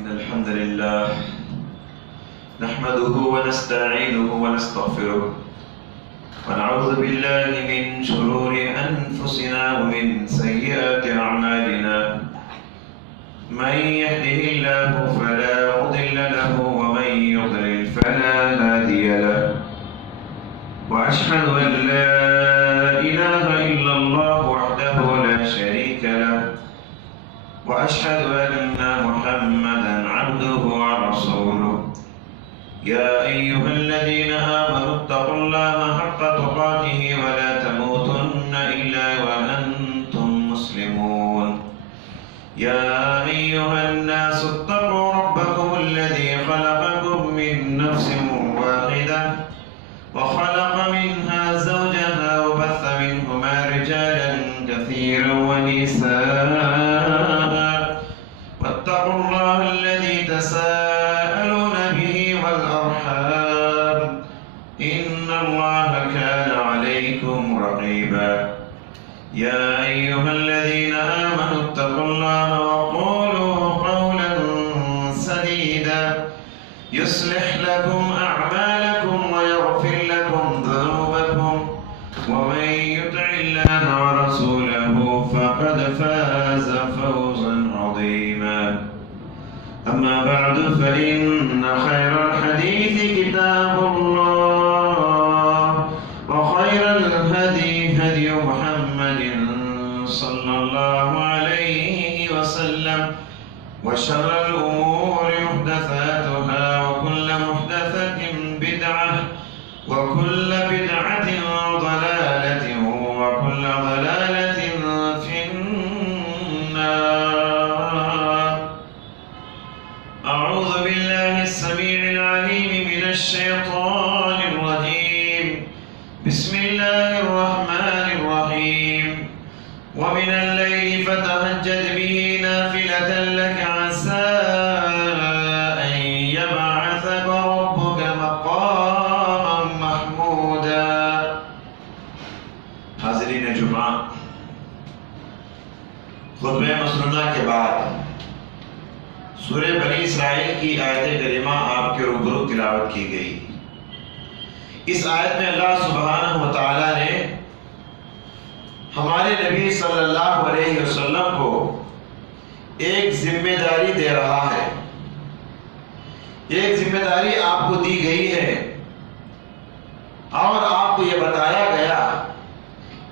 إن الحمد لله نحمده ونستعينه ونستغفره ونعوذ بالله من شرور أنفسنا ومن سيئات أعمالنا من يهده الله فلا مضل له ومن يضلل فلا هادي له وأشهد أن لا إله إلا الله وحده لا شريك له وأشهد أن محمدا عبده ورسوله يا أيها الذين آمنوا اتقوا الله حق تقاته ولا تموتن إلا وأنتم مسلمون يا أيها الناس اتقوا ربكم الذي خلقكم من نفس واحدة وخلق منها زوجها وبث منهما رجالا كثيرا ونساء واتقوا الله الذي تساءلون به والأرحام إن الله كان عليكم رقيبا يا أيها الذين آمنوا اتقوا الله وقولوا قولا سديدا يصلح لكم أعمالكم ويغفر لكم ذنوبكم ومن يطع الله ورسوله فقد فاز فوزا عظيما أما بعد فإن خير الحديث كتاب الله وخير الهدي هدي محمد صلى الله عليه وسلم وشر الأمور محدثاتها وكل محدثة بدعة وكل بدعة ضلالة وكل ضلالة في النار. أعوذ بالله السميع العليم من الشيطان الرجيم. بسم الله الرحمن الرحيم. ومن الليل فتهجد به نافلة لك عسى أن يبعثك ربك مقاما محمودا. حاضرین جمعہ، خطبہ مسنونہ کے بعد سورہ بنی اسرائیل کی آیت کریمہ آپ کے روبرو تلاوت کی گئی۔ اس آیت میں اللہ سبحانہ و تعالی نے ہمارے نبی صلی اللہ علیہ وسلم کو ایک ذمہ داری دے رہا ہے، ایک ذمہ داری آپ کو دی گئی ہے اور آپ کو یہ بتایا گیا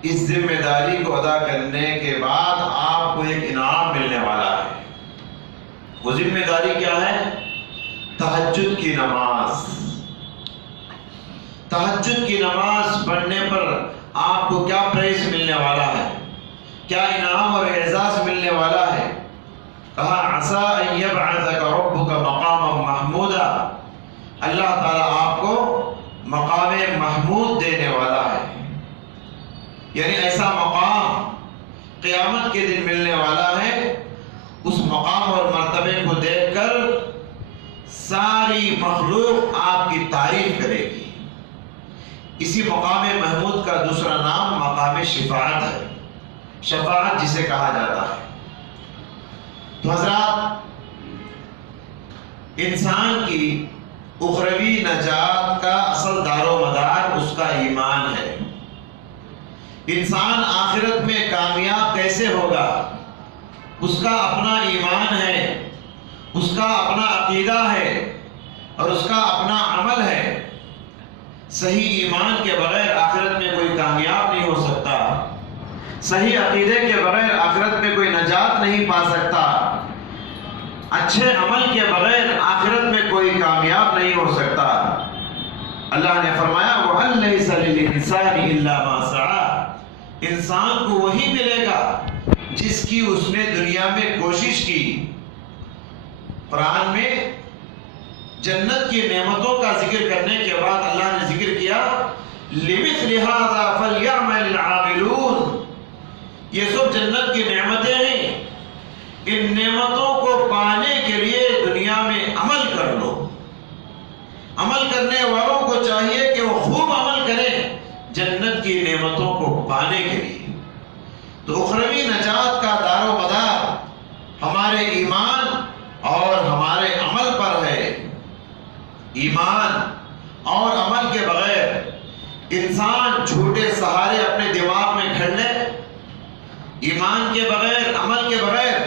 اس ذمہ داری کو ادا کرنے کے بعد آپ کو ایک انعام ملنے والا ہے۔ وہ ذمہ داری کیا ہے؟ تہجد کی نماز۔ تہجد کی نماز پڑھنے پر آپ کو کیا پرائز ملنے والا ہے، کیا انعام اور اعزاز ملنے والا ہے؟ کہا عسیٰ ان یبعثک ربک مقاما محمودا، اللہ تعالیٰ آپ کو مقام محمود دینے والا ہے، یعنی ایسا مقام قیامت کے دن ملنے والا ہے۔ اس مقام اور مرتبے کو دیکھ کر ساری مخلوق آپ کی تعریف کرے گی۔ اسی مقام محمود کا دوسرا نام مقام شفاعت ہے، شفاعت جسے کہا جاتا ہے۔ تو حضرات، انسان کی اخروی نجات کا اصل دار و مدار اس کا ایمان ہے۔ انسان آخرت میں کامیاب کیسے ہوگا؟ اس کا اپنا ایمان ہے، اس کا اپنا عقیدہ ہے اور اس کا اپنا عمل ہے۔ صحیح ایمان کے بغیر آخرت میں کوئی کامیاب نہیں ہو سکتا، صحیح عقیدے کے بغیر آخرت میں کوئی نجات نہیں پا سکتا، اچھے عمل کے بغیر آخرت میں کوئی کامیاب نہیں ہو سکتا۔ اللہ نے فرمایا وَأَن لَيْسَ لِلْإِنسَانِ إِلَّا مَا سَعَىٰ، انسان کو وہی ملے گا جس کی اس نے دنیا میں کوشش کی۔ قرآن میں جنت کی نعمتوں کا ذکر کرنے کے بعد اللہ نے ذکر کیا لِمِثْلِ هَٰذَا فَلْيَعْمَلِ الْعَامِلُونَ، یہ سب جنت کی نعمتیں ہیں، ان نعمتوں کو پانے کے لیے دنیا میں عمل کر لو۔ عمل کرنے والوں کو چاہیے کہ وہ خوب عمل کریں جنت کی نعمتوں کو پانے کے لیے۔ تو اخروی نجات کا دار و مدار ہمارے ایمان اور ہمارے ایمان اور عمل کے بغیر انسان جھوٹے سہارے اپنے دماغ میں گھڑ لے، ایمان کے بغیر، عمل کے بغیر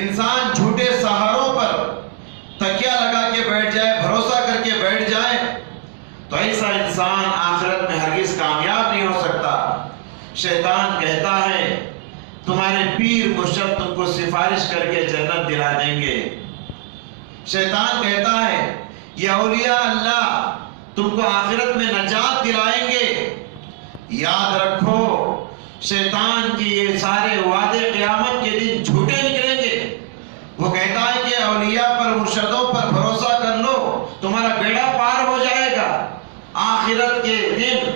انسان جھوٹے سہاروں پر تکیہ لگا کے بیٹھ جائے، بھروسہ کر کے بیٹھ جائے، تو ایسا انسان آخرت میں ہرگز کامیاب نہیں ہو سکتا۔ شیطان کہتا ہے تمہارے پیر مرشد تم کو سفارش کر کے جنت دلا دیں گے۔ شیطان کہتا ہے یہ اولیاء اللہ تم کو آخرت میں نجات دلائیں گے۔ یاد رکھو شیطان کی یہ سارے وعدے قیامت کے دن جھوٹے نکلیں گے۔ وہ کہتا ہے کہ اولیاء پر، مرشدوں پر بھروسہ کر لو، تمہارا بیڑا پار ہو جائے گا۔ آخرت کے دن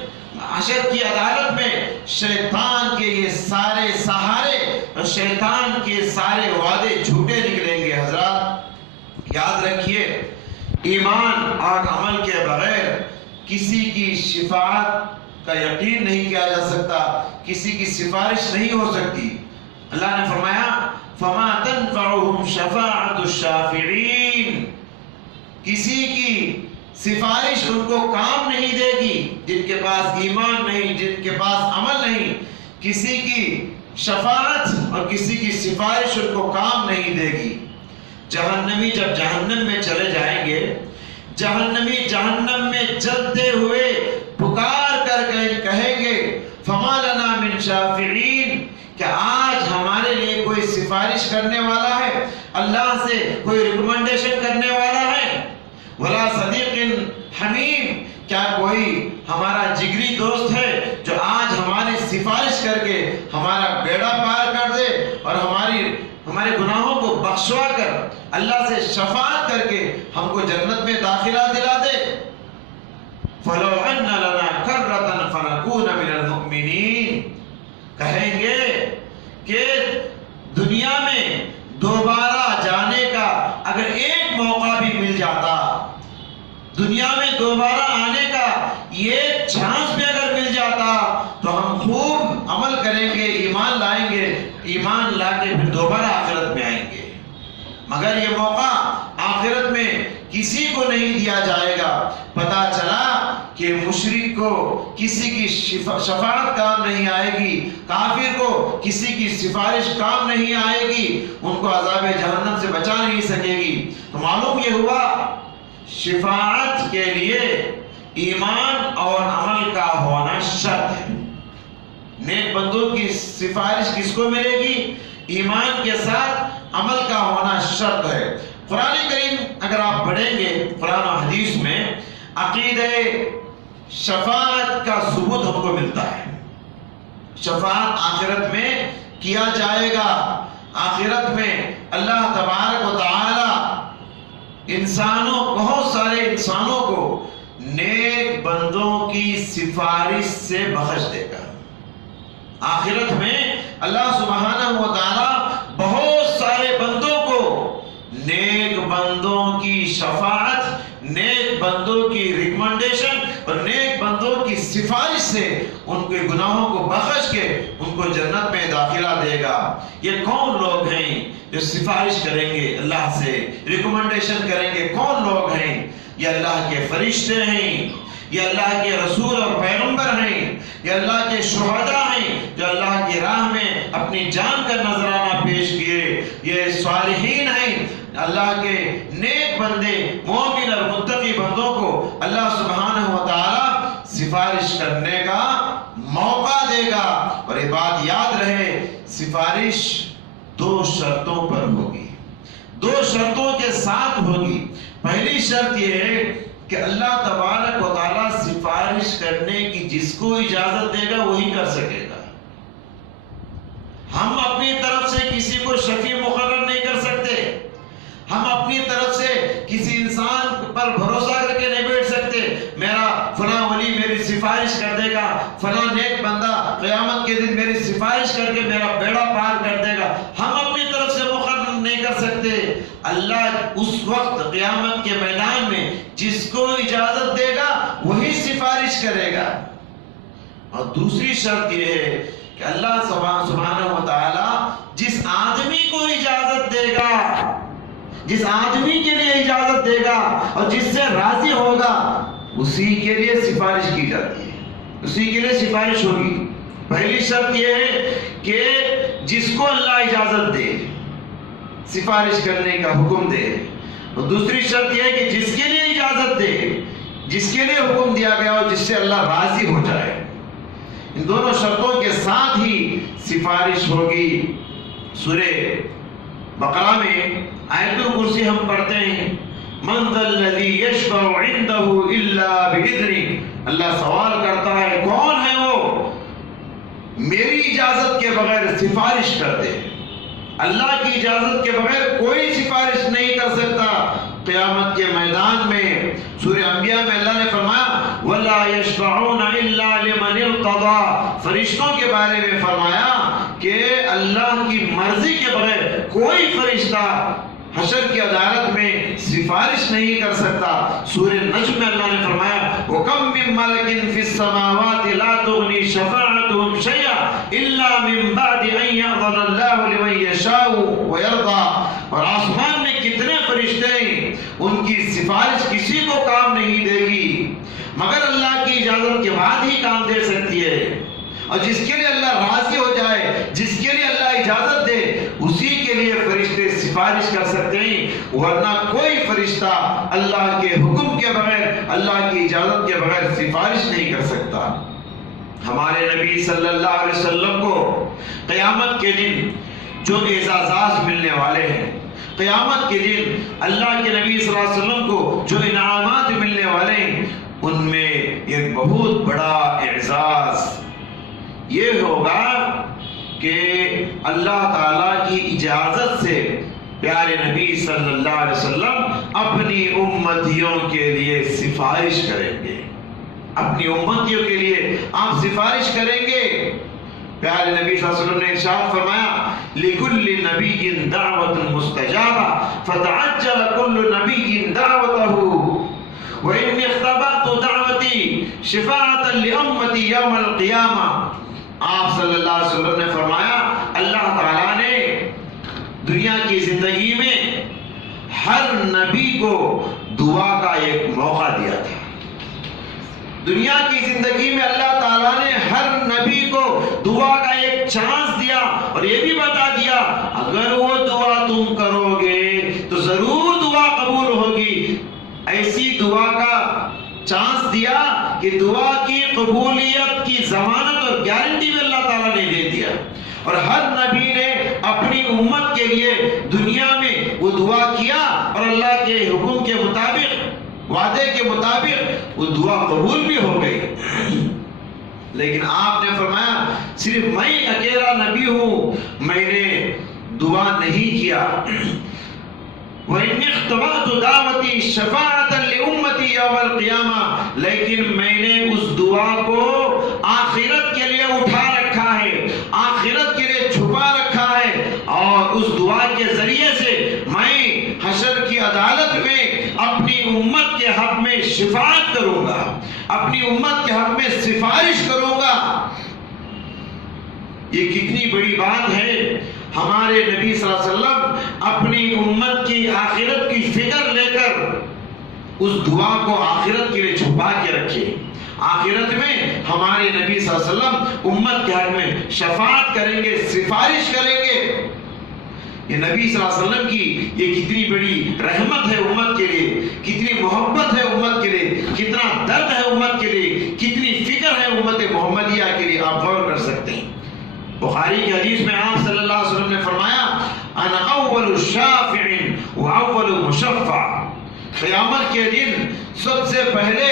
حشر کی عدالت میں شیطان کے یہ سارے سہارے اور شیطان کے سارے وعدے جھوٹے نکلیں گے۔ حضرات یاد رکھیے ایمان اور عمل کے بغیر کسی کی شفاعت کا یقین نہیں کیا جا سکتا، کسی کی سفارش نہیں ہو سکتی۔ اللہ نے فرمایا فما تنفعهم شفاعت الشافعین، کسی کی سفارش ان کو کام نہیں دے گی جن کے پاس ایمان نہیں، جن کے پاس عمل نہیں۔ کسی کی شفاعت اور کسی کی سفارش ان کو کام نہیں دے گی۔ جہنمی جب جہنم میں چلے جائیں گے، جہنمی جہنم میں جلتے ہوئے پکار کر کہیں گے فما لنا من شافعین، کہ آج ہمارے لیے کوئی سفارش کرنے والا ہے، اللہ سے کوئی ریکمنڈیشن کرنے والا ہے؟ ولا صدیق حمیم، کیا کوئی ہمارا جگری دوست ہے جو آج ہماری سفارش کر کے ہمارا بیڑا پار کر دے اور ہمارے گناہوں کو بخشوا کر اللہ سے شفاعت کر کے ہم کو جنت میں داخلہ دلا دے؟ فَلَوْ أَنَّ لَنَا كَرَّةً فَنَكُونَ مِنَ الْمُؤْمِنِينَ، کہیں گے کہ دنیا میں دوبارہ جانے کا اگر ایک موقع بھی مل جاتا، دنیا میں دوبارہ آنے کا یہ چانس بھی اگر مل جاتا تو ہم خوب عمل کریں گے، ایمان لائیں گے، ایمان لا کے پھر دوبارہ آخرت میں آئیں گے۔ مگر یہ موقع آخرت میں کسی کو نہیں دیا جائے گا۔ پتا چلا کہ مشرک کو کسی کی شفاعت کام نہیں آئے گی، کافر کو کسی کی سفارش کام نہیں آئے گی، ان کو عذاب جہنم سے بچا نہیں سکے گی۔ تو معلوم یہ ہوا شفاعت کے لیے ایمان اور عمل کا ہونا شرط ہے۔ نیک بندوں کی سفارش کس کو ملے گی؟ ایمان کے ساتھ عمل کا ہونا شرط ہے۔ قرآن کریم اگر آپ پڑھیں گے قرآن و حدیث میں عقیدہ شفاعت کا ثبوت ہم کو ملتا ہے۔ شفاعت آخرت میں کیا جائے گا۔ آخرت میں اللہ تبارک و تعالی بہت سارے انسانوں کو نیک بندوں کی سفارش سے بخش دے گا۔ آخرت میں اللہ سبحانہ و تعالی بہت سارے بندوں کو نیک بندوں کی شفاعت، نیک بندوں کی ریکمنڈیشن اور نیک بندوں کی سفارش سے ان کے گناہوں کو بخش کے ان کو جنت میں داخلہ دے گا۔ یہ کون لوگ ہیں جو سفارش کریں گے اللہ سے، ریکمنڈیشن کریں گے؟ کون لوگ ہیں؟ یہ اللہ کے فرشتے ہیں، یہ اللہ کے رسول اور پیغمبر ہیں، یہ اللہ کے شہداء ہیں جو اللہ کی راہ میں اپنی جان کا نذرانہ پیش کیے، یہ صالحین ہیں، اللہ کے نیک بندے، مومن اور متقی بندوں کو اللہ سبحانہ و تعالی سفارش کرنے کا موقع دے گا۔ اور یہ بات یاد رہے سفارش 2 شرطوں پر ہوگی، 2 شرطوں کے ساتھ ہوگی۔ پہلی شرط یہ ہے کہ اللہ تبارک و تعالی سفارش کرنے کی جس کو اجازت دے گا وہی کر سکے گا۔ ہم اپنی طرف سے کسی کو شفیع مقرر نہیں کر سکتے، ہم اپنی طرف سے کسی انسان پر بھروسہ کر کے نہیں بیٹھ سکتے میرا فلاں ولی میری سفارش کر دے گا، فلاں نیک بندہ قیامت کے دن میری سفارش کر کے میرا بیڑا پار کر دے گا۔ ہم اپنی طرف سے مقرر نہیں کر سکتے۔ اللہ اس وقت قیامت کے میدان میں جس کو اجازت دے گا وہی سفارش کرے گا۔ اور دوسری شرط یہ ہے کہ اللہ سبحانہ و تعالی جس آدمی کو اجازت دے گا، جس آدمی کے لیے اجازت دے گا اور جس سے راضی ہوگا اسی کے لیے سفارش کی جاتی ہے، اسی کے لیے سفارش ہوگی۔ پہلی شرط یہ ہے کہ جس کو اللہ اجازت دے سفارش کرنے کا حکم دے، اور دوسری شرط یہ ہے کہ جس کے لیے اجازت دے، جس کے لیے حکم دیا گیا اور جس سے اللہ راضی ہو جائے، ان دونوں شرطوں کے ساتھ ہی سفارش ہوگی۔ سورہ بقرہ میں آیت الکرسی ہم پڑھتے ہیں، من ذا الذی یشفع عندہ الا باذنہ، اللہ سوال کرتا ہے کون ہے وہ میری اجازت کے بغیر سفارش کرتے؟ اللہ کی اجازت کے بغیر کوئی سفارش نہیں کر سکتا۔ قیامت کے میدان میں سورہ انبیاء میں اللہ نے فرمایا وَلَا يَشْفَعُونَ إِلَّا لِمَنِ ارْتَضَىٰ، فرشتوں کے بارے میں فرمایا کہ اللہ کی مرضی کے بغیر کوئی فرشتہ حشر کی عدالت میں سفارش نہیں کر سکتا۔ سورہ نجم میں اللہ نے فرمایا وَكَم مِّن مَلَكٍ فِي السَّمَاوَاتِ لَا تُغْنِي شَفَاعَتُهُمْ شَيْئًا إِلَّا مِن بَعْدِ أَن يَأْذَنَ اللَّهُ لِمَن يَشَاءُ وَيَرْضَىٰ، اور آسمان میں کتنے فرشتے ہیں، ان کی سفارش کسی کو کام نہیں دے گی مگر اللہ کی اجازت کے بعد ہی کام دے سکتی ہے، اور جس کے لیے اللہ راضی ہو جائے، جس کے لیے اللہ اجازت دے، اسی کے لیے فرشتے سفارش کر سکتے ہیں، ورنہ کوئی فرشتہ اللہ کے حکم کے بغیر، اللہ کی اجازت کے بغیر سفارش نہیں کر سکتا۔ ہمارے نبی صلی اللہ علیہ وسلم کو قیامت کے دن جو اعزازات ملنے والے ہیں، قیامت کے دن اللہ کے نبی صلی اللہ علیہ وسلم کو جو انعامات ملنے والے ہیں، ان میں ایک بہت بڑا اعزاز یہ ہوگا کہ اللہ تعالیٰ کی اجازت سے پیارے نبی صلی اللہ علیہ وسلم اپنی امتیوں کے لیے سفارش کریں گے، اپنی امتیوں کے لیے آپ سفارش کریں گے۔ پیارے نبی صلی اللہ علیہ وسلم نے ارشاد فرمایا لِكُلِّ نَبِيٍّ دَعْوَةٌ مُسْتَجَابَةٌ فَتَعَجَّلَ كُلُّ نَبِيٍّ دَعْوَتَهُ وَإِنِّي اخْتَبَأْتُ دَعْوَتِي شِفَاعَةً لِأُمَّتِي يَوْمَ الْقِيَامَةِ۔ آپ صلی اللہ علیہ وسلم نے فرمایا اللہ تعالیٰ نے دنیا کی زندگی میں ہر نبی کو دعا کا ایک موقع دیا تھا۔ دنیا کی زندگی میں اللہ تعالیٰ نے ہر نبی کو دعا کا ایک چانس دیا، اور یہ بھی بتا دیا اگر وہ دعا تم کرو گے تو ضرور دعا قبول ہوگی۔ ایسی دعا کا چانس دیا کہ دعا کی قبولیت کی ضمانت اور گارنٹی بھی اللہ تعالیٰ نے دے دیا، اور ہر نبی نے اپنی امت کے لیے دنیا میں وہ دعا کیا، اور اللہ کے حکم کے مطابق، وعدے کے مطابق وہ دعا قبول بھی ہو گئی۔ لیکن آپ نے فرمایا صرف میں اکیلا نبی ہوں، میں نے دعا نہیں کیا۔ وَإِنِّي اخْتَبَأْتُ دَعْوَتِي شَفَاعَةً لِأُمَّتِي يَوْمَ الْقِيَامَةِ، لیکن میں نے اس دعا کو آخرت کے لیے اٹھا رکھا ہے، آخرت کے لیے چھپا رکھا ہے، اور اس دعا کے ذریعے سے میں حشر کی عدالت میں اپنی امت کے حق میں شفاعت کروں گا، اپنی امت کے حق میں سفارش کروں گا۔ یہ کتنی بڑی بات ہے، ہمارے نبی صلی اللہ علیہ وسلم اپنی امت کی آخرت کی فکر لے کر اس دعا کو آخرت کے لیے چھپا کے رکھے۔ آخرت میں ہمارے نبی صلی اللہ علیہ وسلم امت کے حق میں شفاعت کریں گے، سفارش کریں گے۔ یہ نبی صلی اللہ علیہ وسلم کی یہ کتنی بڑی رحمت ہے امت کے لیے، کتنی محبت ہے امت کے لیے، کتنا درد ہے امت کے لیے، کتنی فکر ہے امت محمدیہ کے لیے، آپ غور کر سکتے ہیں۔ بخاری کی حدیث میں آپ صلی اللہ علیہ وسلم نے فرمایا انا اول شافع و اول مشفع، قیامت کے دن سب سے پہلے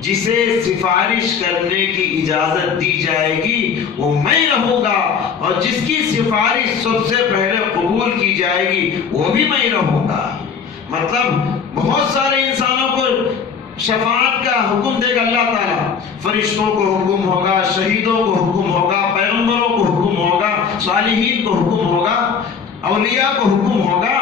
جسے سفارش کرنے کی اجازت دی جائے گی وہ میں رہوں گا، اور جس کی سفارش سب سے پہلے قبول کی جائے گی وہ بھی میں رہوں گا۔ مطلب بہت سارے انسانوں کو شفاعت کا حکم دے گا اللہ تعالیٰ، فرشتوں کو حکم ہوگا، شہیدوں کو حکم ہوگا، پیغمبروں کو حکم ہوگا، صالحین کو حکم ہوگا، اولیاء کو حکم ہوگا،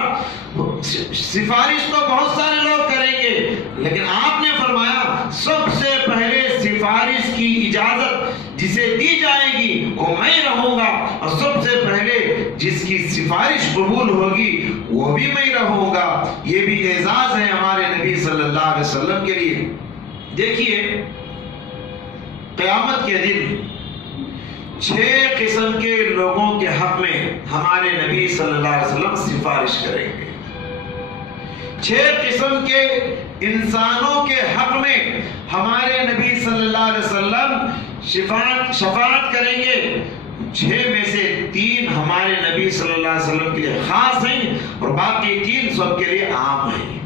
سفارش تو بہت سارے لوگ کریں گے، لیکن آپ نے فرمایا سب سے پہلے سفارش کی اجازت جسے دی جائے گی وہ میں رہوں گا، اور سب سے پہلے جس کی کی سفارش قبول ہوگی وہ بھی میں رہوں گا. یہ بھی اعزاز ہے ہمارے نبی صلی اللہ علیہ وسلم کے لیے. دیکھیے قیامت کے دن 6 قسم کے لوگوں کے حق میں ہمارے نبی صلی اللہ علیہ وسلم سفارش کریں گے. 6 قسم کے انسانوں کے حق میں ہمارے نبی صلی اللہ علیہ وسلم شفاعت کریں گے. 6 میں سے 3 ہمارے نبی صلی اللہ علیہ وسلم کے لیے خاص ہیں اور باقی 3 سب کے لیے عام ہیں.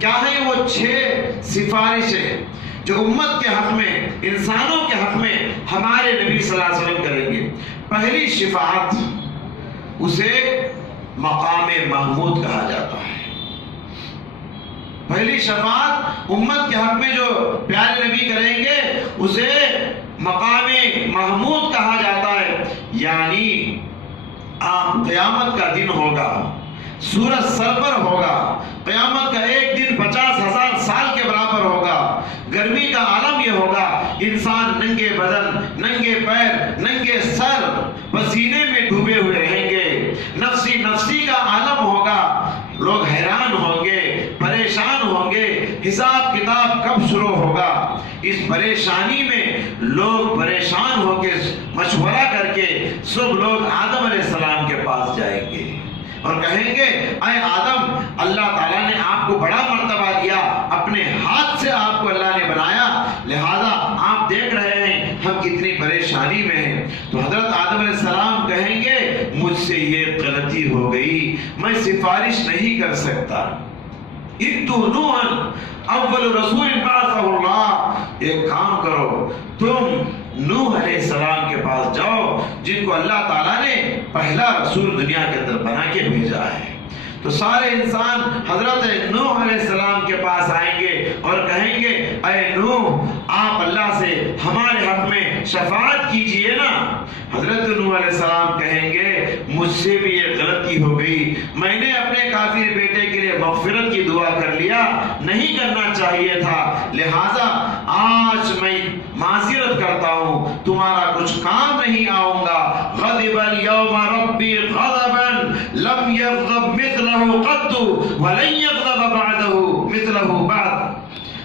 کیا ہے وہ 6 سفارشیں جو امت کے حق میں، انسانوں کے حق میں ہمارے نبی صلی اللہ علیہ وسلم کریں گے؟ پہلی شفاعت اسے مقام محمود کہا جاتا ہے. پہلی شفاعت امت کے حق میں جو پیارے نبی کریں گے اسے مقام محمود کہا جاتا ہے. یعنی آپ قیامت کا دن ہوگا، سورج سر پر ہوگا، قیامت کا ایک دن 50,000 سال کے برابر ہوگا. گرمی کا عالم یہ ہوگا، انسان ننگے بدن، ننگے پیر، ننگے سر، پسینے میں ڈوبے ہوئے رہیں گے. نفسی نفسی کا عالم ہوگا. لوگ حیران ہوں گے، پریشان ہوں گے، حساب کتاب کب شروع ہوگا. اس پریشانی میں لوگ پریشان ہو کے مشورہ کر کے سب لوگ آدم علیہ السلام کے پاس جائیں گے اور کہیں گے اے آدم، اللہ تعالیٰ نے آپ کو بڑا مرتبہ دیا، اپنے ہاتھ سے آپ کو اللہ نے بنایا، لہذا آپ دیکھ رہے ہیں ہم کتنی پریشانی میں ہیں. تو حضرت آدم علیہ السلام کہیں گے مجھ سے یہ غلطی ہو گئی، میں سفارش نہیں کر سکتا. اتو نوحن اول رسول بعثہ اللہ، ایک کام کرو، تم نوح علیہ السلام کے پاس جاؤ جن کو اللہ تعالیٰ نے پہلا رسول دنیا کے اندر بنا کے بھیجا ہے. تو سارے انسان حضرت نوح علیہ السلام کے پاس آئیں گے اور کہیں گے اے نوح، آپ اللہ سے ہمارے حق میں شفاعت کیجئے نا. حضرت نوح علیہ السلام کہیں گے مجھ سے بھی یہ غلطی ہو گئی، میں نے اپنے کافر بیٹے کے لیے مغفرت کی دعا کر لیا، نہیں کرنا چاہیے تھا، لہٰذا آج میں معذرت کرتا ہوں، تمہارا کچھ کام نہیں آؤں گا. غضب اليوم ربی غضبا لم یغضب مثلہ قط ولن یغضب بعدہ مثلہ بعد.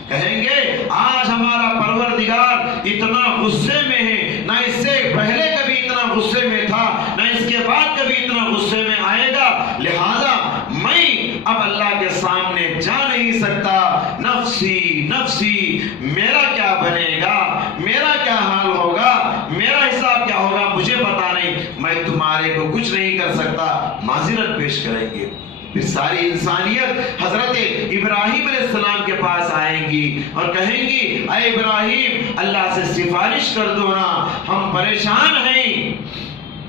کہیں گے آج ہمارا پروردگار اتنا غصے میں ہے، نہ اس سے پہلے کبھی اتنا غصے میں تھا، نہ اس کے بعد کبھی اتنا غصے میں آئے گا، لہذا میں اب اللہ کے سامنے جا نہیں سکتا. نفسی نفسی، میرا کیا بنے گا، میرا کیا حال ہوگا، میرا حساب کیا ہوگا مجھے پتا نہیں، میں تمہارے کو کچھ نہیں کر سکتا. معذرت پیش کریں گے. پھر ساری انسانیت حضرت ابراہیم علیہ السلام کے پاس آئیں گی اور کہیں گی اے ابراہیم، اللہ سے سفارش کر دو نا، ہم پریشان ہیں،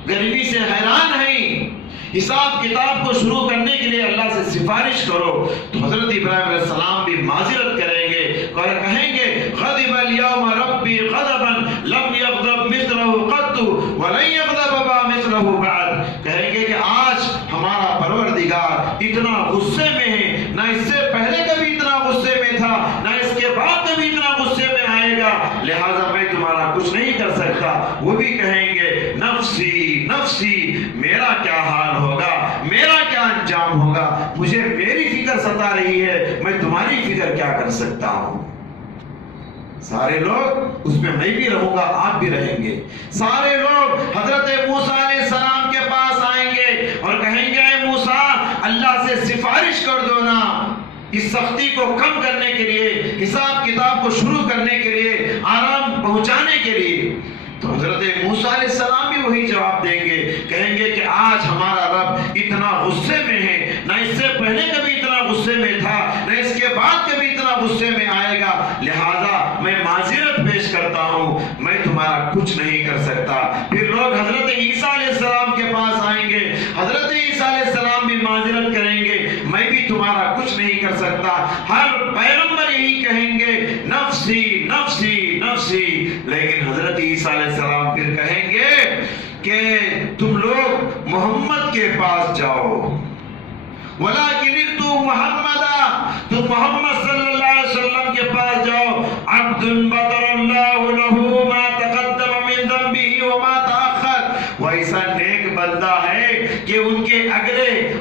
گرمی سے حیران ہیں، حساب کتاب کو شروع کرنے کے لیے اللہ سے سفارش کرو. تو حضرت ابراہیم علیہ السلام بھی معذرت کریں گے اور کہیں گے غضب اليوم ربی غضبا لم یغضب مثلہ قط ولن یغضب مثلہ بعد. کہیں گے کہ آج ہمارا پروردگار اتنا غصے میں ہے، نہ اس سے پہلے کبھی اتنا غصے میں تھا، نہ اس کے بعد کبھی اتنا غصے میں آئے گا، لہٰذا میں تمہارا کچھ نہیں کر سکتا. وہ بھی کہیں گے نفسی نفسی، میرا کیا حال ہوگا، میرا کیا انجام ہوگا، مجھے میری فکر ستا رہی ہے، میں تمہاری فکر کیا کر سکتا ہوں. سارے لوگ اس میں بھی رہوں گا، آپ بھی رہیں گے. سارے لوگ حضرت موسیٰ علیہ السلام کے پاس آئیں گے اور کہیں گے اے موسیٰ، اللہ سے سفارش کر دو نا، اس سختی کو کم کرنے کے لیے، حساب کتاب کو شروع کرنے کے لیے، آرام پہنچانے کے لیے. تو حضرت موسیٰ علیہ السلام بھی وہی جواب دیں گے، کہیں گے کہ آج ہمارا رب اتنا غصے میں ہے، نہ اس سے پہلے کبھی اتنا غصے میں تھا، نہ اس کے بعد کبھی اتنا غصے میں آئے گا، لہذا میں معذرت پیش کرتا ہوں، میں تمہارا کچھ نہیں کر سکتا. پھر لوگ حضرت عیسیٰ علیہ السلام کے پاس آئیں گے، حضرت عیسیٰ علیہ السلام بھی معذرت کریں گے، میں بھی تمہارا کچھ نہیں کر سکتا. ہر پیغمبر یہی کہیں گے نفسی نفسی نفسی. لیکن حضرت عیسیٰ علیہ السلام پھر کہیں گے کہ تم لوگ محمد کے پاس جاؤ، ولیکن تو محمدہ، تو محمد صلی اللہ علیہ وسلم کے پاس جاؤ. عبد بدر اللہ لہ ما تقدم من ذنبہ وما تاخر، وہ ایسا نیک بندہ ہے کہ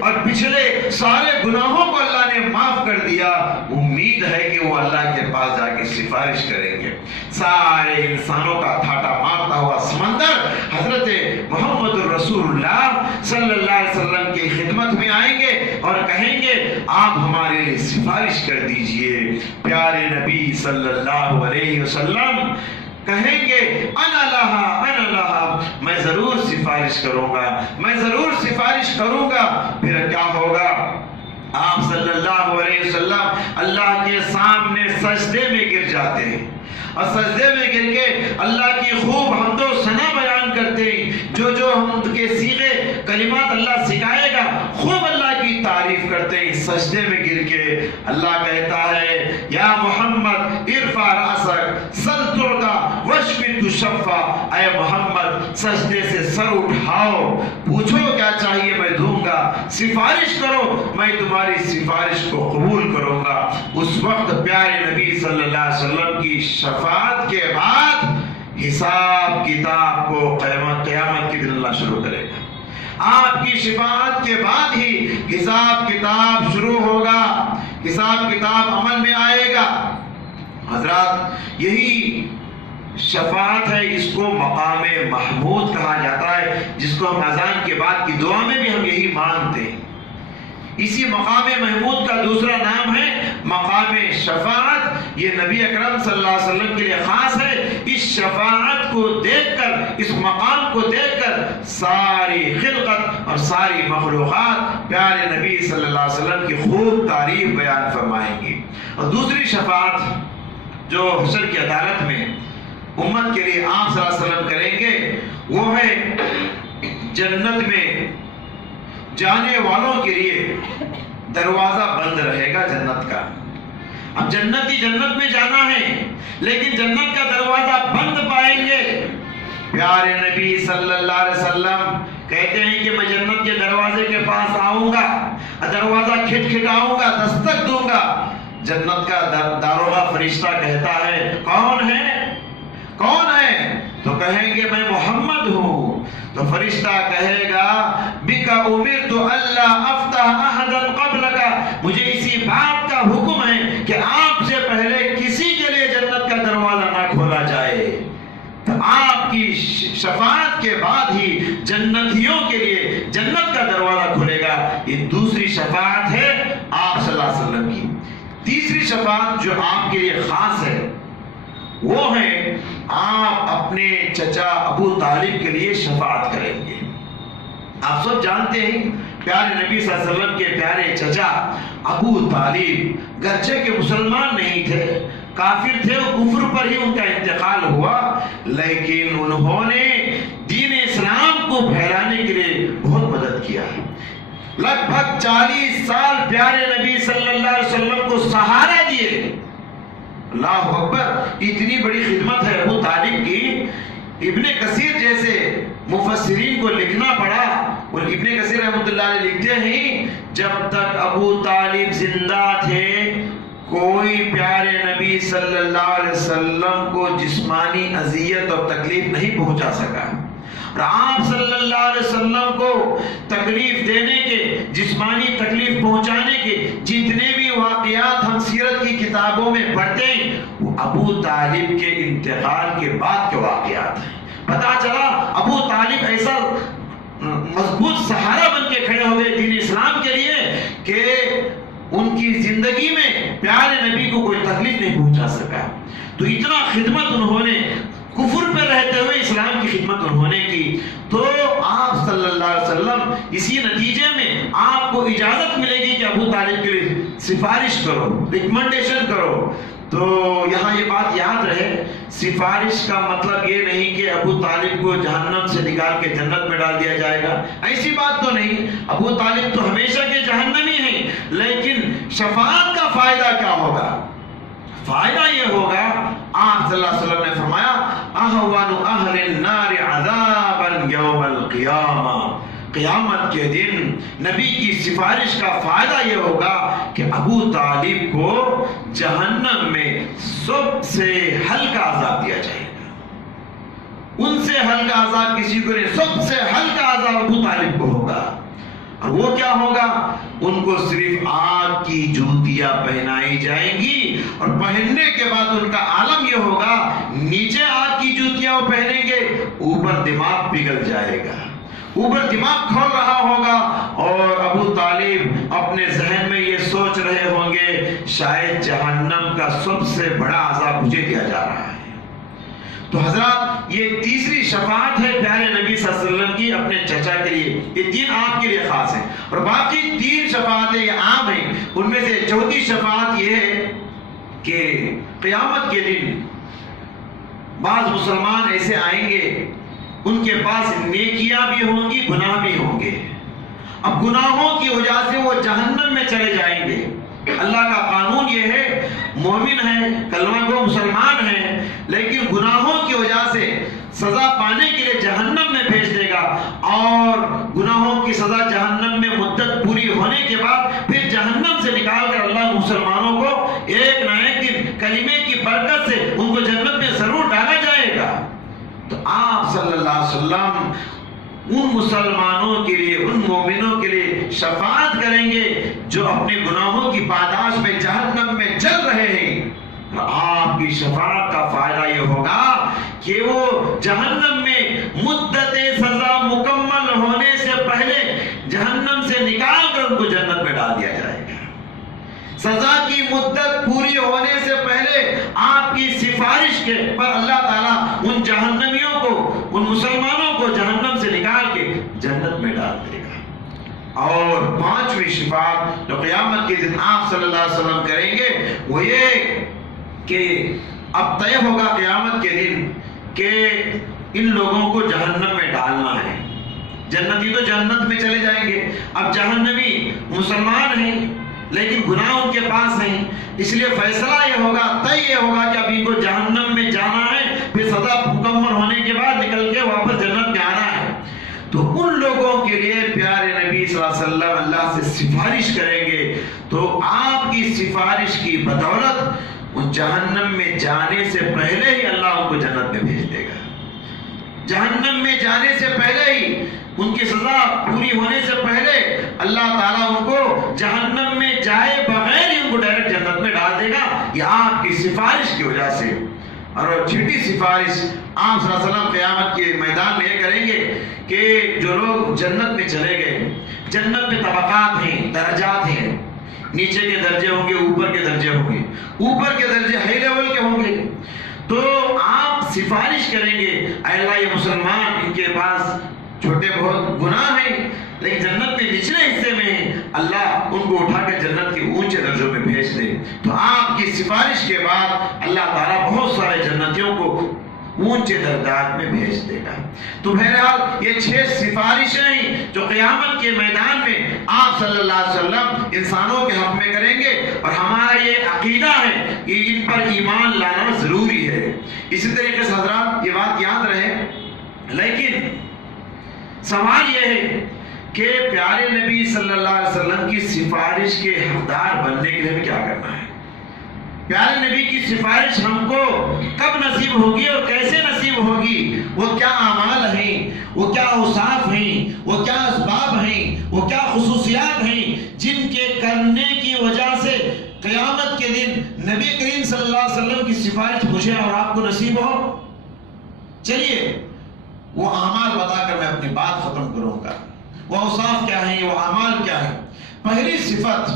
اور پچھلے سارے گناہوں کو اللہ نے معاف کر دیا، امید ہے کہ وہ اللہ کے پاس جا کے سفارش کریں گے۔ سارے انسانوں کا تھاٹا مارتا ہوا سمندر حضرت محمد الرسول اللہ صلی اللہ علیہ وسلم کی خدمت میں آئیں گے اور کہیں گے آپ ہمارے لیے سفارش کر دیجئے۔ پیارے نبی صلی اللہ علیہ وسلم کہیں گے انا لہا، میں ضرور سفارش کروں گا، میں ضرور سفارش کروں گا۔ پھر کیا ہوگا؟ آپ صلی اللہ علیہ وسلم اللہ کے سامنے سجدے میں گر جاتے ہیں اور سجدے میں گر کے اللہ کی خوب حمد و ثنا بیان کرتے ہیں۔ جو حمد کے صیغے کلمات اللہ سکھائے گا خوب اللہ کی تعریف کرتے ہیں۔ سجدے میں گر کے اللہ کہتا ہے یا محمد ارفع رأسک سل تعطا واشفع تشفع، اے محمد سجدے سے سر اٹھاؤ، پوچھو کیا چاہیے میں دوں گا، سفارش کرو میں تمہاری سفارش کو قبول کروں گا۔ اس وقت پیارے نبی صلی اللہ علیہ وسلم کی شفاعت کے بعد حساب کتاب کو قیامت کے دن اللہ شروع کرے گا۔ آپ کی شفاعت کے بعد ہی حساب کتاب شروع ہوگا، حساب کتاب عمل میں آئے گا۔ حضرات یہی شفاعت ہے، اس کو مقام محمود کہا جاتا ہے، جس کو ہم اذان کے بعد کی دعا میں بھی ہم یہی مانتے ہیں۔ اسی مقام محمود کا دوسرا نام ہے مقام شفاعت۔ یہ نبی اکرم صلی اللہ علیہ وسلم کے لیے خاص ہے۔ اس شفاعت کو دیکھ کر، اس مقام کو دیکھ کر ساری خلقت اور ساری مخلوقات پیارے نبی صلی اللہ علیہ وسلم کی خوب تعریف بیان فرمائیں گی۔ اور دوسری شفاعت جو حشر کی عدالت میں امت کے لیے آپ صلی اللہ علیہ وسلم کریں گے وہ ہے جنت میں جانے والوں کے لیے دروازہ بند رہے گا جنت کا۔ اب جنتی جنت میں جانا ہے لیکن جنت کا دروازہ بند پائیں گے۔ پیارے نبی صلی اللہ علیہ وسلم کہتے ہیں کہ میں جنت کے دروازے کے پاس آؤں گا، دروازہ کھٹکھٹاؤں گا، دستک دوں گا۔ جنت کا داروغہ فرشتہ کہتا ہے کون ہے؟ کون ہے؟ تو کہیں گے میں محمد ہوں۔ تو فرشتہ کہے گا بِكَ أُمِرْتُ أَلَّا أَفْتَحَ أَحَدًا قَبْلَكَ، مجھے اسی بات کا حکم ہے کہ آپ سے پہلے کسی کے لیے جنت کا دروازہ نہ کھولا جائے۔ تو آپ کی شفاعت کے بعد ہی جنتیوں کے لیے جنت کا دروازہ کھلے گا۔ یہ دوسری شفاعت ہے آپ صلی اللہ علیہ وسلم کی۔ تیسری شفاعت جو آپ کے لیے خاص ہے وہ ہے آپ اپنے چچا ابو طالب کے لیے شفاعت کریں گے۔ آپ سب جانتے ہیں پیارے نبی صلی اللہ علیہ وسلم کے پیارے چچا ابو طالب گرچہ کہ مسلمان نہیں تھے، کافر تھے، کفر پر ہی ان کا انتقال ہوا، لیکن انہوں نے دین اسلام کو پھیلانے کے لیے بہت مدد کیا۔ لگ بھگ 40 سال پیارے نبی صلی اللہ علیہ وسلم کو سہارا دیے۔ اللہ اکبر، اتنی بڑی خدمت ہے ابو طالب کی۔ ابن کثیر جیسے مفسرین کو لکھنا پڑا، اور ابن کثیر رحمۃ اللہ علیہ لکھتے ہیں جب تک ابو طالب زندہ تھے کوئی پیارے نبی صلی اللہ علیہ وسلم کو جسمانی اذیت اور تکلیف نہیں پہنچا سکا، اور آپ صلی اللہ علیہ وسلم کو تکلیف دینے کے، جسمانی تکلیف پہنچانے کے جتنے بھی واقعات ہم سیرت کی کتابوں میں پڑھتے ہیں وہ ابو طالب کے انتقال کے بعد کے واقعات ہیں۔ پتا چلا ابو طالب ایسا مضبوط سہارا بن کے کھڑے ہوئے دین اسلام کے لیے کہ ان کی زندگی میں پیارے نبی کو کوئی تکلیف نہیں پہنچا سکا۔ تو اتنا خدمت انہوں نے کفر پہ رہتے ہوئے اسلام کی خدمت انہوں نے کی۔ تو آپ صلی اللہ علیہ وسلم اسی نتیجے میں آپ کو اجازت ملے گی کہ ابو طالب کے لیے سفارش کرو، ریکمنڈیشن کرو۔ تو یہاں یہ بات یاد رہے، سفارش کا مطلب یہ نہیں کہ ابو طالب کو جہنم سے نکال کے جنت میں ڈال دیا جائے گا، ایسی بات تو نہیں۔ ابو طالب تو ہمیشہ کے جہنمی ہیں، لیکن شفاعت کا فائدہ کیا ہوگا؟ فائدہ یہ ہوگا، آپ صلی اللہ علیہ وسلم نے فرمایا اہون اہل النار عذابا یوم القیامہ، قیامت کے دن نبی کی سفارش کا فائدہ یہ ہوگا کہ ابو طالب کو جہنم میں سب سے ہلکا عذاب دیا جائے گا۔ ان سے ہلکا عذاب کسی کو نہیں، سب سے ہلکا عذاب ابو طالب کو ہوگا۔ اور وہ کیا ہوگا؟ ان کو صرف آگ کی جوتیاں پہنائی جائیں گی، اور پہننے کے بعد ان کا عالم یہ ہوگا، نیچے آگ کی جوتیاں وہ پہنیں گے، اوپر دماغ پگھل جائے گا، اوپر دماغ کھول رہا ہوگا، اور ابو طالب اپنے ذہن میں یہ سوچ رہے ہوں گے شاید جہنم کا سب سے بڑا عذاب مجھے دیا جا رہا ہے۔ تو حضرات یہ تیسری شفاعت ہے پیارے نبی صلی اللہ علیہ وسلم کی اپنے چچا کے لیے، یہ تین آپ کے لیے خاص ہیں، اور باقی تین شفاعتیں یہ عام ہیں۔ ان میں سے چوتھی شفاعت یہ ہے کہ قیامت کے دن بعض مسلمان ایسے آئیں گے، ان کے پاس نیکیاں بھی ہوں گی، گناہ بھی ہوں گے۔ اب گناہوں کی وجہ سے وہ جہنم میں چلے جائیں گے۔ اللہ کا قانون یہ ہے، مومن ہے، کلمہ گو مسلمان ہے، لیکن گناہوں کی وجہ سے سزا پانے کے لیے جہنم میں بھیج دے گا، اور گناہوں کی سزا جہنم میں مدت پوری ہونے کے بعد پھر جہنم سے نکال کر اللہ مسلمانوں کو ایک نہ ایک دن کلمے کی برکت سے ان کو جنت میں ضرور ڈالا جائے گا۔ تو آپ صلی اللہ علیہ وسلم ان مسلمانوں کے لیے، ان مومنوں کے لیے شفاعت کریں گے جو اپنے گناہوں کی پاداش میں جہنم میں جل رہے ہیں۔ آپ کی شفاعت کا فائدہ یہ ہوگا کہ وہ جہنم میں مدت سزا مکمل ہونے سے پہلے جہنم سے نکال کر ان کو جنت میں ڈال دیا جائے گا۔ سزا کی مدت پوری ہونے سے پہلے آپ کی سفارش کے پر اللہ تعالیٰ ان جہنمیوں کو، ان مسلمانوں کو جہنم سے نکال کے جنت میں ڈال دے گا۔ اور پانچویں شفاعت جو قیامت کے دن آپ صلی اللہ علیہ وسلم کریں گے وہ یہ کہ اب طے ہوگا قیامت کے دن کہ ان لوگوں کو جہنم میں ڈالنا ہے۔ جنتی تو جنت میں چلے جائیں گے، اب جہنمی مسلمان ہیں لیکن گناہ ان کے پاس ہیں، اس لیے فیصلہ یہ ہوگا، طے یہ ہوگا کہ اب ان کو جہنم میں جانا ہے، پھر سزا مکمل ہونے کے بعد نکل کے واپس جنت میں آنا ہے۔ تو ان لوگوں کے لیے پیارے نبی صلی اللہ علیہ وسلم اللہ سے سفارش کریں گے، تو آپ کی سفارش کی بدولت ان جہنم میں جانے سے پہلے ہی اللہ ان کو جنت میں بھیج دے گا۔ جہنم میں جانے سے پہلے ہی، ان کی سزا پوری ہونے سے پہلے اللہ تعالیٰ ان کو جہنم میں جائے بغیر ہی ان کو ڈائریکٹ جنت میں ڈال دے گا، یہ آپ کی سفارش کی وجہ سے۔ اور چھٹی سفارش آپ صلی اللہ علیہ وسلم قیامت کے میدان میں یہ کریں گے کہ جو لوگ جنت میں چلے گئے، جنت میں طبقات ہیں، درجات ہیں، نیچے کے درجے ہوں گے، اوپر کے درجے ہوں گے، اوپر کے درجے ہائی لیول کے ہوں گے، تو آپ سفارش کریں گے اے اللہ یہ مسلمان ان کے پاس چھوٹے بہت گناہ ہیں لیکن جنت کے نچلے حصے میں ہیں، اللہ ان کو اٹھا کر جنت کے اونچے درجوں میں بھیج دے۔ تو آپ کی سفارش کے بعد اللہ تعالیٰ بہت سارے جنتیوں کو اونچے درجات میں بھیج دے گا۔ تو بہرحال یہ 6 سفارشیں ہیں جو قیامت کے میدان میں آپ صلی اللہ علیہ وسلم انسانوں کے حق میں کریں گے، اور ہمارا یہ عقیدہ ہے کہ ان پر ایمان لانا ضروری ہے۔ اسی طریقے سے حضرات یہ بات یاد رہے، لیکن سوال یہ ہے کہ پیارے نبی صلی اللہ علیہ وسلم کی سفارش کے حقدار بننے کے لیے بھی کیا کرنا ہے؟ پیارے نبی کی سفارش ہم کو کب نصیب ہوگی اور کیسے نصیب ہوگی؟ وہ کیا اعمال ہیں، وہ کیا اوصاف ہیں، وہ کیا اسباب ہیں، وہ کیا خصوصیات ہیں جن کے کرنے کی وجہ سے قیامت کے دن نبی کریم صلی اللہ علیہ وسلم کی سفارش مجھے اور آپ کو نصیب ہو؟ چلیے وہ اعمال بتا کر میں اپنی بات ختم کروں گا۔ وہ اوصاف کیا ہیں، وہ اعمال کیا ہیں؟ پہلی صفت،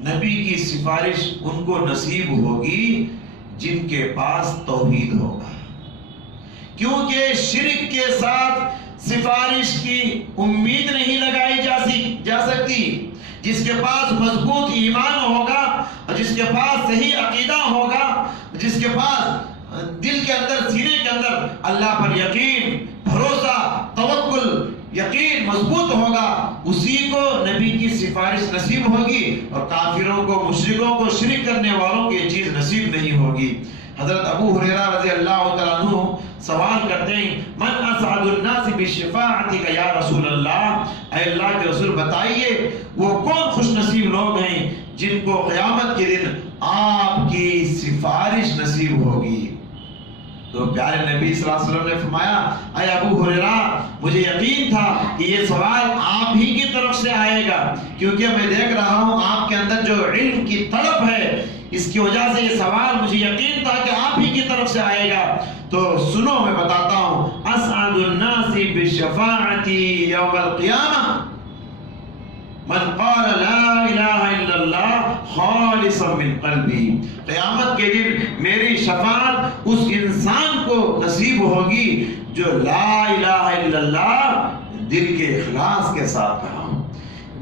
نبی کی سفارش ان کو نصیب ہوگی جن کے پاس توحید ہوگا، کیونکہ شرک کے ساتھ سفارش کی امید نہیں لگائی جا سکتی۔ جس کے پاس مضبوط ایمان ہوگا، جس کے پاس صحیح عقیدہ ہوگا، جس کے پاس دل کے اندر، سینے کے اندر اللہ پر یقین، بھروسہ، توکل، یقین مضبوط ہوگا، اسی کو نبی کی سفارش نصیب ہوگی، اور کافروں کو، مشرکوں کو، شرک کرنے والوں کو یہ چیز نصیب نہیں ہوگی۔ حضرت ابو ہریرہ رضی اللہ تعالیٰ عنہ سوال کرتے ہیں، من اسعد الناس بشفاعتک یا رسول اللہ، اے اللہ کے رسول بتائیے وہ کون خوش نصیب لوگ ہیں جن کو قیامت کے دن آپ کی سفارش نصیب ہوگی۔ تو پیارے نبی صلی اللہ علیہ وسلم نے فرمایا اے ابو ہریرہ مجھے یقین تھا کہ یہ سوال آپ ہی کی طرف سے آئے گا، کیونکہ میں دیکھ رہا ہوں آپ کے اندر جو علم کی طلب ہے، اس کی وجہ سے یہ سوال مجھے یقین تھا کہ آپ ہی کی طرف سے آئے گا۔ تو سنو میں بتاتا ہوں، اسعد الناس بالشفاعۃ یوم القیامہ من قال لا الہ الا اللہ خالصا من قلبی، قیامت کے دن میری شفاعت اس انسان کو نصیب ہوگی جو لا الہ الا اللہ دل کے اخلاص کے ساتھ کہا۔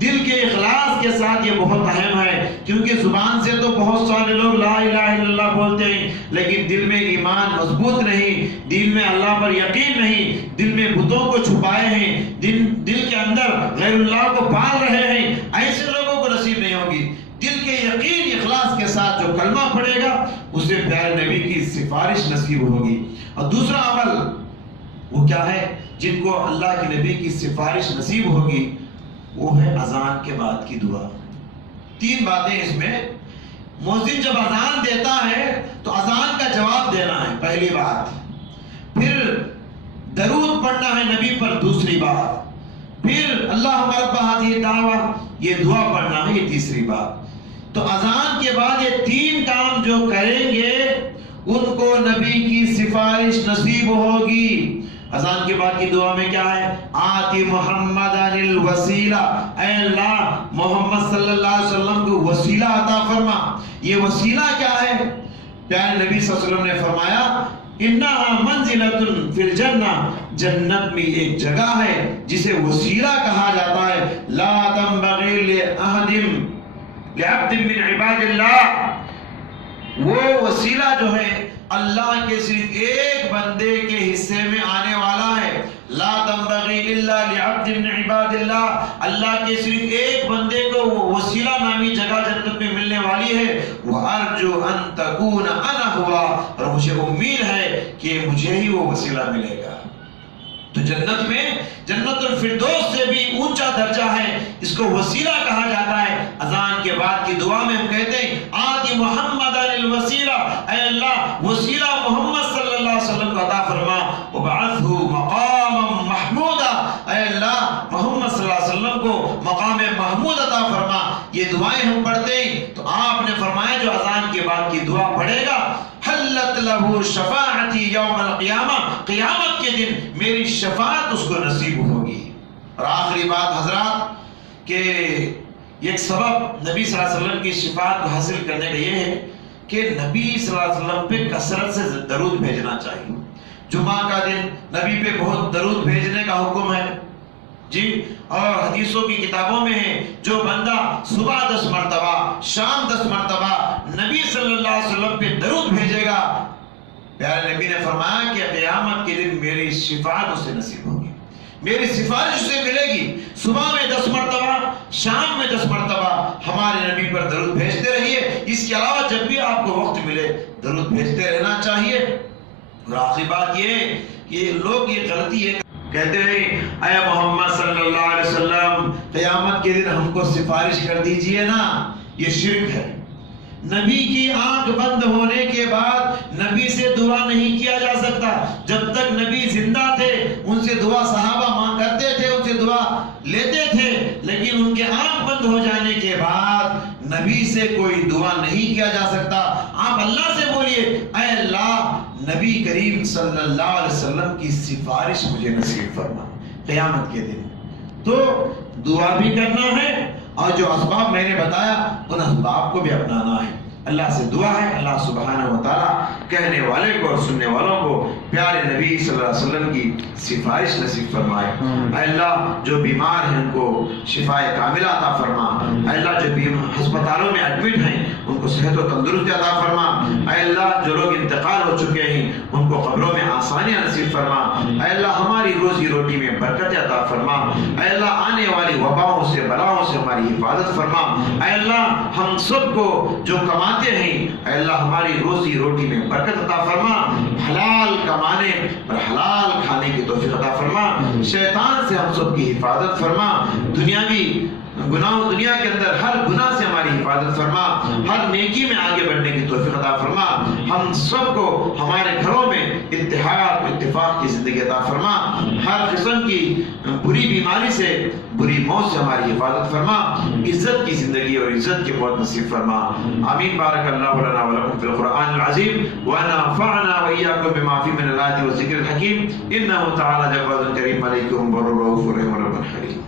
دل کے اخلاص کے ساتھ یہ بہت اہم ہے، کیونکہ زبان سے تو بہت سارے لوگ لا الہ الا اللہ بولتے ہیں، لیکن دل میں ایمان مضبوط نہیں، دل میں اللہ پر یقین نہیں، دل میں بتوں کو چھپائے ہیں، دل کے اندر غیر اللہ کو پال رہے ہیں، ایسے لوگوں کو نصیب نہیں ہوگی۔ دل کے یقین اخلاص کے ساتھ جو کلمہ پڑھے گا اسے پیارے نبی کی سفارش نصیب ہوگی۔ اور دوسرا عمل وہ کیا ہے جن کو اللہ کے نبی کی سفارش نصیب ہوگی؟ وہ ہے اذان کے بعد کی دعا۔ تین باتیں اس میں، مؤذن جب اذان دیتا ہے تو اذان کا جواب دینا ہے پہلی بات، پھر درود پڑھنا ہے نبی پر دوسری بات، پھر اللہم رب ہذہ الدعوہ یہ دعا پڑھنا ہے یہ تیسری بات۔ تو اذان کے بعد یہ تین کام جو کریں گے ان کو نبی کی سفارش نصیب ہوگی۔ اذان کے بعد کی دعا میں کیا ہے؟ آتی محمدًا الوسیلہ، اے اللہ محمد صلی اللہ علیہ وسلم کو وسیلہ عطا فرما۔ یہ وسیلہ کیا ہے؟ پیارے نبی صلی اللہ علیہ وسلم نے فرمایا انہا منزلۃ فی الجنہ، جنت میں ایک جگہ ہے جسے وسیلہ کہا جاتا ہے، لا تنبغی لأحد لعبد من عباد اللہ۔ وہ وسیلہ جو ہے اللہ کے صرف ایک بندے کے حصے میں آنے والا ہے، لا تنبغی الا لعبد من عباد اللہ، اللہ کے صرف ایک بندے کو وہ وسیلہ نامی جگہ جنت میں ملنے والی ہے۔ وَأَرْجُو أَن تَكُونَ أَنَا هُوَ، اور مجھے امید ہے کہ مجھے ہی وہ وسیلہ ملے گا۔ تو جنت میں جنت الفردوس سے بھی اونچا درجہ ہے، اس کو وسیلہ کہا جاتا ہے۔ اذان کے بعد کی دعا میں ہم کہتے ہیں آتی محمدًا الوسیلہ، اے اللہ وسیلہ محمد صلی اللہ علیہ وسلم کو عطا فرما، وبعثہ مقاما محمودا، اے اللہ محمد صلی اللہ علیہ وسلم کو مقام محمود عطا فرما۔ یہ دعائیں ہم پڑھتے ہیں تو آپ نے فرمایا جو اذان کے بعد کی دعا پڑھے گا حلت لہ شفاعتی یوم القیامہ، قیامت کے دن میری شفاعت اس کو نصیب ہوگی۔ اور آخری بات حضرات کہ ایک سبب نبی صلی اللہ علیہ وسلم کی شفاعت کو حاصل کرنے کا یہ ہے کہ نبی صلی اللہ علیہ وسلم پہ کثرت سے درود بھیجنا چاہیے۔ جمعہ کا دن نبی پہ بہت درود بھیجنے کا حکم ہے جی، اور حدیثوں کی کتابوں میں ہے جو بندہ صبح 10 مرتبہ شام 10 مرتبہ نبی صلی اللہ علیہ وسلم پہ درود بھیجے گا، پیارے نبی نے فرمایا کہ قیامت کے دن میری شفاعت اسے نصیب ہوگی، میری سفارش اسے ملے گی۔ صبح میں 10 مرتبہ شام میں 10 مرتبہ ہمارے نبی پر درود بھیجتے رہیے۔ اس کے علاوہ جب بھی آپ کو وقت ملے درود بھیجتے رہنا چاہیے۔ اور آخری بات یہ ہے کہ لوگ یہ غلطی ہے کہتے ہیں اے محمد صلی اللہ علیہ وسلم قیامت کے دن ہم کو سفارش کر دیجئے نا، یہ شرک ہے۔ نبی کی آنکھ بند ہونے کے بعد نبی سے دعا نہیں کیا جا سکتا۔ جب تک نبی زندہ تھے ان سے دعا صحابہ مانگ کرتے تھے، ان سے دعا لیتے تھے، لیکن ان کے آنکھ بند ہو جانے کے بعد نبی سے کوئی دعا نہیں کیا جا سکتا۔ آپ اللہ سے بولیے اے اللہ نبی کریم صلی اللہ علیہ وسلم کی سفارش مجھے نصیب فرما قیامت کے دن۔ تو دعا بھی کرنا ہے اور جو اسباب میں نے بتایا ان اسباب کو بھی اپنانا ہے۔ اللہ سے دعا ہے اللہ سبحانہ و تعالی کہنے والے کو اور سننے والوں کو پیارے نبی صلی اللہ علیہ وسلم کی سفارش نصیب فرمائے۔ اے اللہ جو بیمار ہیں ان کو شفاء کاملہ عطا فرما۔ اے اللہ جو ہسپتالوں میں ایڈمٹ ہیں ان کو صحت و تندرستی عطا فرما۔ اے اللہ جو لوگ انتقال ہو چکے ہیں ان کو قبروں میں آسانیاں نصیب فرما۔ اے اللہ ہماری روزی روٹی میں برکت عطا فرما۔ اے اللہ آنے والی وباؤں سے بلاؤں سے ہماری حفاظت فرما۔ اے اللہ ہم سب کو جو کماتے ہیں اے اللہ ہماری روزی روٹی میں برکت عطا فرما، حلال کمانے اور حلال کھانے کی توفیق عطا فرما، شیطان سے ہم سب کی حفاظت فرما، دنیاوی گناہ دنیا کے اندر ہر گناہ سے ہماری حفاظت فرما، ہر نیکی میں آگے بڑھنے کی توفیق عطا فرما، ہم سب کو ہمارے گھروں میں اتحاد اتفاق کی زندگی عطا فرما، ہر قسم کی بری بیماری سے بری موت سے ہماری حفاظت فرما، عزت کی زندگی اور عزت کی موت نصیب فرما، آمین۔ بارک اللہ لنا ولکم فی القرآن العظیم ونفعنا وإياكم بما فيه من الآيات والذکر الحکیم، انہ تعالی جواد کریم علیکم بر رؤوف رحیم رب حلیم۔